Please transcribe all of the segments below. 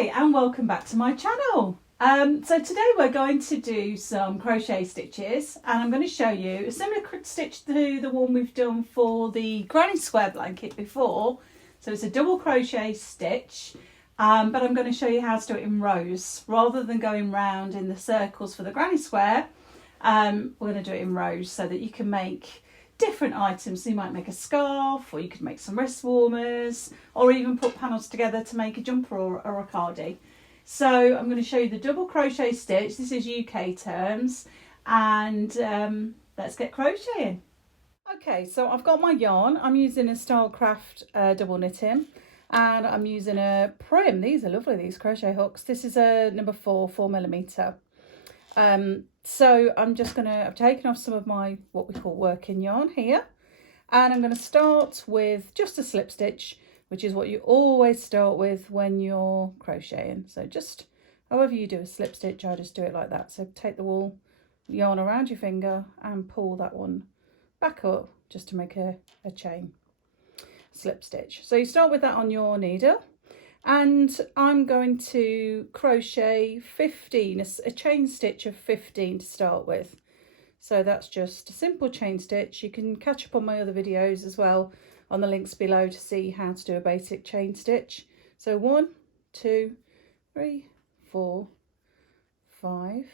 Hi and welcome back to my channel. So today we're going to do some crochet stitches and I'm going to show you a similar stitch to the one we've done for the granny square blanket before. So it's a double crochet stitch, but I'm going to show you how to do it in rows rather than going round in the circles for the granny square. We're going to do it in rows so that you can make different items. So you might make a scarf, or you could make some wrist warmers, or even put panels together to make a jumper or a cardie. So I'm going to show you the double crochet stitch. This is UK terms, and let's get crocheting. Okay, so I've got my yarn. I'm using a Stylecraft double knitting, and I'm using a Prim. These are lovely, these crochet hooks. This is a number 4mm. So I've taken off some of my what we call working yarn here, and I'm going to start with just a slip stitch, which is what you always start with when you're crocheting. So just however you do a slip stitch, I just do it like that. So take the wool yarn around your finger and pull that one back up just to make a chain slip stitch. So you start with that on your needle. And I'm going to crochet 15, a chain stitch of 15 to start with. So that's just a simple chain stitch. You can catch up on my other videos as well on the links below to see how to do a basic chain stitch. So 1, 2, 3, 4, 5,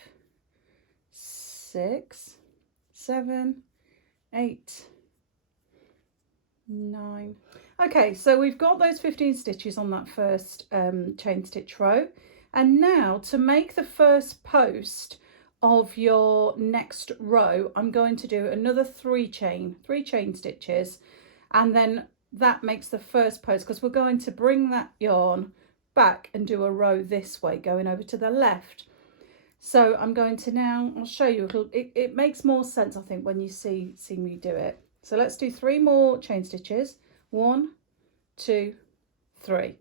6, 7, 8, 9. Okay, so we've got those 15 stitches on that first chain stitch row, and now to make the first post of your next row, I'm going to do another three chain stitches, and then that makes the first post, because we're going to bring that yarn back and do a row this way going over to the left. So I'm going to now, I'll show you, it makes more sense I think when you see me do it. So let's do 3 more chain stitches. 1, 2, 3.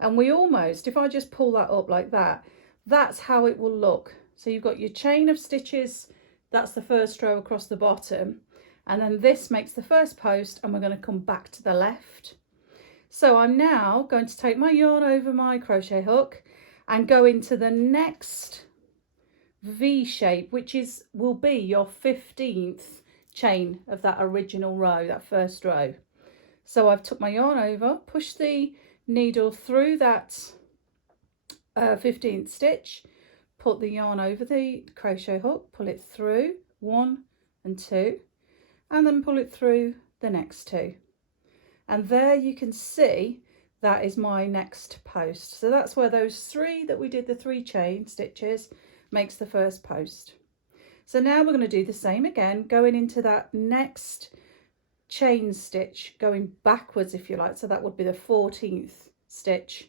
And we almost, if I just pull that up like that, that's how it will look. So you've got your chain of stitches, that's the first row across the bottom. And then this makes the first post, and we're going to come back to the left. So I'm now going to take my yarn over my crochet hook and go into the next V shape, which will be your 15th chain of that original row, that first row. So I've took my yarn over, pushed the needle through that 15th stitch, put the yarn over the crochet hook, pull it through 1 and 2, and then pull it through the next 2. And there you can see that is my next post. So that's where those 3 that we did, the 3 chain stitches, makes the first post. So now we're going to do the same again, going into that next chain stitch, going backwards if you like. So that would be the 14th stitch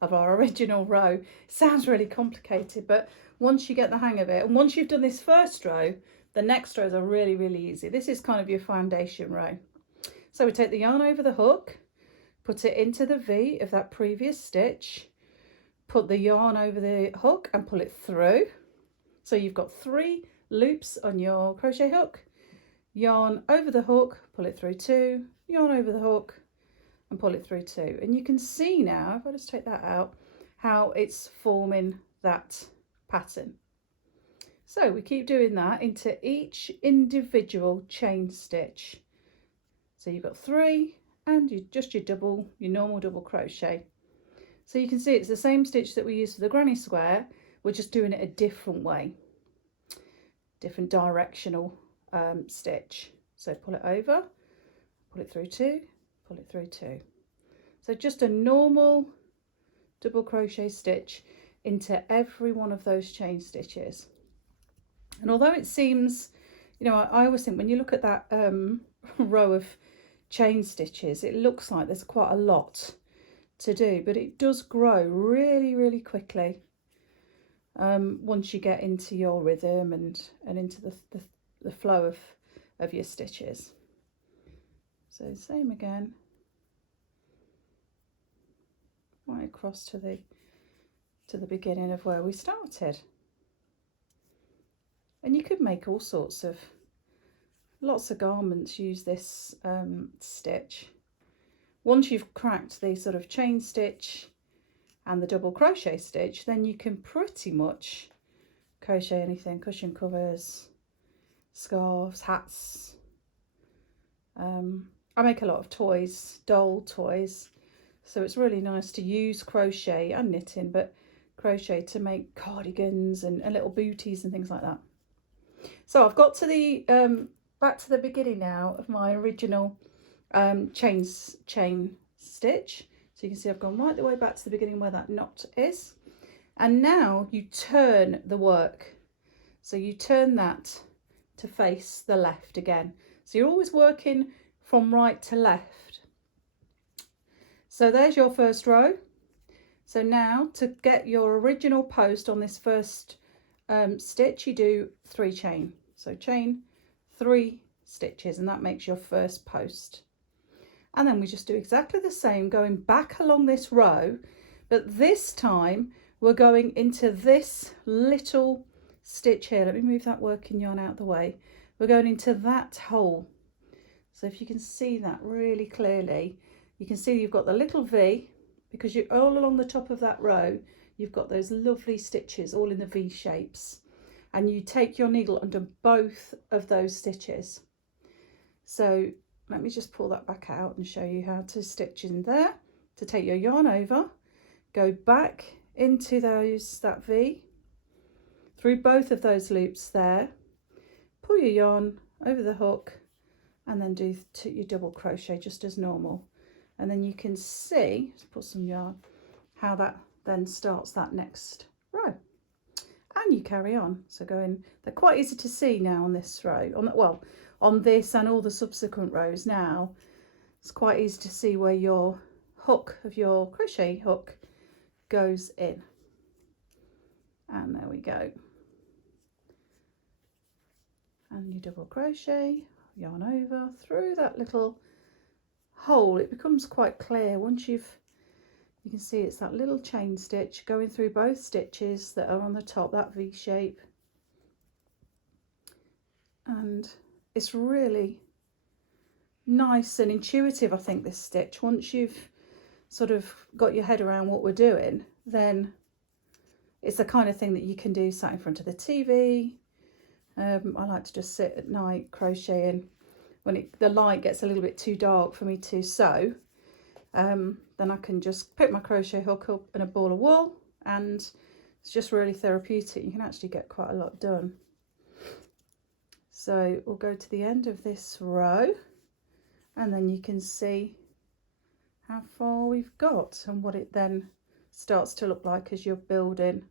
of our original row. It sounds really complicated, but once you get the hang of it, and once you've done this first row, the next rows are really, really easy. This is kind of your foundation row. So we take the yarn over the hook, put it into the V of that previous stitch, put the yarn over the hook and pull it through. So you've got 3 loops on your crochet hook, yarn over the hook, pull it through 2, yarn over the hook and pull it through 2. And you can see now, if I just take that out, how it's forming that pattern. So we keep doing that into each individual chain stitch. So you've got 3 and just your normal double crochet. So you can see it's the same stitch that we used for the granny square, we're just doing it a different way, different directional stitch. So pull it over, pull it through 2, pull it through 2. So just a normal double crochet stitch into every one of those chain stitches. And although it seems, I always think when you look at that row of chain stitches, it looks like there's quite a lot to do, but it does grow really, really quickly once you get into your rhythm and into the flow of your stitches. So same again, right across to the beginning of where we started. And you could make all sorts of, lots of garments use this stitch. Once you've cracked the sort of chain stitch and the double crochet stitch, then you can pretty much crochet anything, cushion covers, scarves, hats. I make a lot of toys, doll toys, so it's really nice to use crochet and knitting, but crochet to make cardigans and little booties and things like that. So I've got to the back to the beginning now of my original chain stitch. So you can see I've gone right the way back to the beginning where that knot is, and now you turn the work. So you turn that to face the left again. So you're always working from right to left. So there's your first row. So now to get your original post on this first stitch, you do 3 chain. So chain 3 stitches, and that makes your first post. And then we just do exactly the same, going back along this row, but this time we're going into this little stitch here. Let me move that working yarn out of the way. We're going into that hole. So if you can see that really clearly, you can see you've got the little V, because you're all along the top of that row, you've got those lovely stitches all in the V shapes, and you take your needle under both of those stitches. So let me just pull that back out and show you how to stitch in there. To take your yarn over, go back into that V, through both of those loops there, pull your yarn over the hook, and then do your double crochet just as normal. And then you can see, let's put some yarn, how that then starts that next row. And you carry on. So going, they're quite easy to see now on this row, on this and all the subsequent rows now. It's quite easy to see where your hook of your crochet hook goes in. And there we go. And you double crochet, yarn over through that little hole. It becomes quite clear once you can see it's that little chain stitch going through both stitches that are on the top, that V shape. And it's really nice and intuitive, I think, this stitch. Once you've sort of got your head around what we're doing, then it's the kind of thing that you can do sat in front of the TV. I like to just sit at night crocheting when the light gets a little bit too dark for me to sew. Then I can just pick my crochet hook up in a ball of wool, and it's just really therapeutic. You can actually get quite a lot done. So we'll go to the end of this row, and then you can see how far we've got and what it then starts to look like as you're building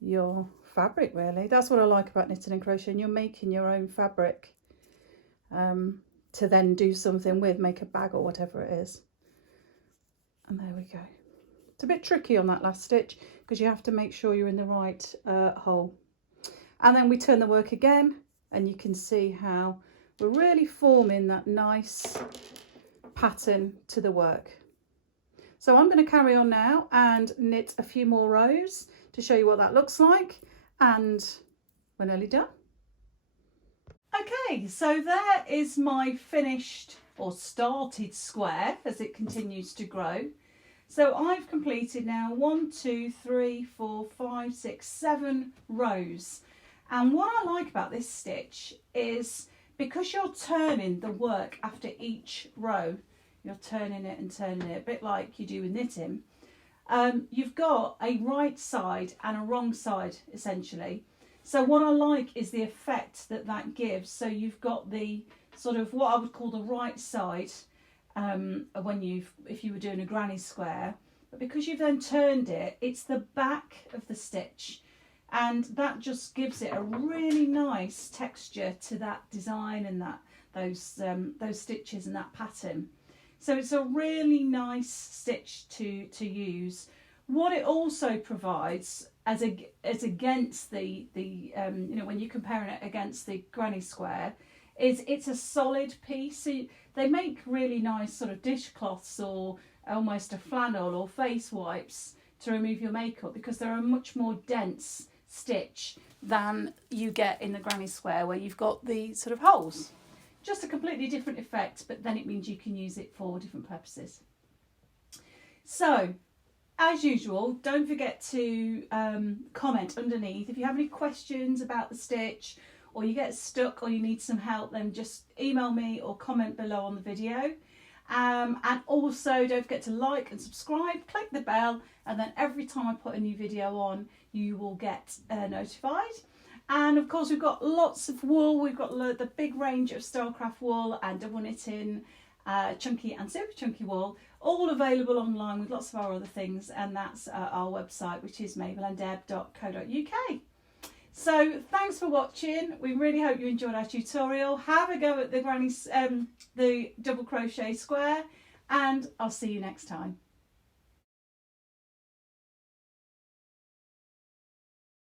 your fabric. Really, that's what I like about knitting and crocheting. You're making your own fabric to then do something with, make a bag or whatever it is. And there we go. It's a bit tricky on that last stitch because you have to make sure you're in the right hole. And then we turn the work again, and you can see how we're really forming that nice pattern to the work. So I'm going to carry on now and knit a few more rows to show you what that looks like, and we're nearly done. Okay, so there is my finished or started square as it continues to grow. So I've completed now 1, 2, 3, 4, 5, 6, 7 rows. And what I like about this stitch is because you're turning the work after each row, you're turning it and turning it, a bit like you do with knitting. You've got a right side and a wrong side essentially. So what I like is the effect that that gives. So you've got the sort of what I would call the right side if you were doing a granny square, but because you've then turned it, it's the back of the stitch, and that just gives it a really nice texture to that design and those stitches and that pattern. So it's a really nice stitch to use. What it also provides as against the when you're comparing it against the granny square, is it's a solid piece. So they make really nice sort of dishcloths or almost a flannel or face wipes to remove your makeup, because they're a much more dense stitch than you get in the granny square where you've got the sort of holes. Just a completely different effect, but then it means you can use it for different purposes. So as usual, don't forget to comment underneath. If you have any questions about the stitch, or you get stuck or you need some help, then just email me or comment below on the video. And also don't forget to like and subscribe, click the bell, and then every time I put a new video on, you will get notified. And of course, we've got lots of wool. We've got the big range of Starcraft wool and double knitting, chunky and super chunky wool, all available online with lots of our other things. And that's our website, which is mabelanddeb.co.uk. So thanks for watching. We really hope you enjoyed our tutorial. Have a go at the double crochet square, and I'll see you next time.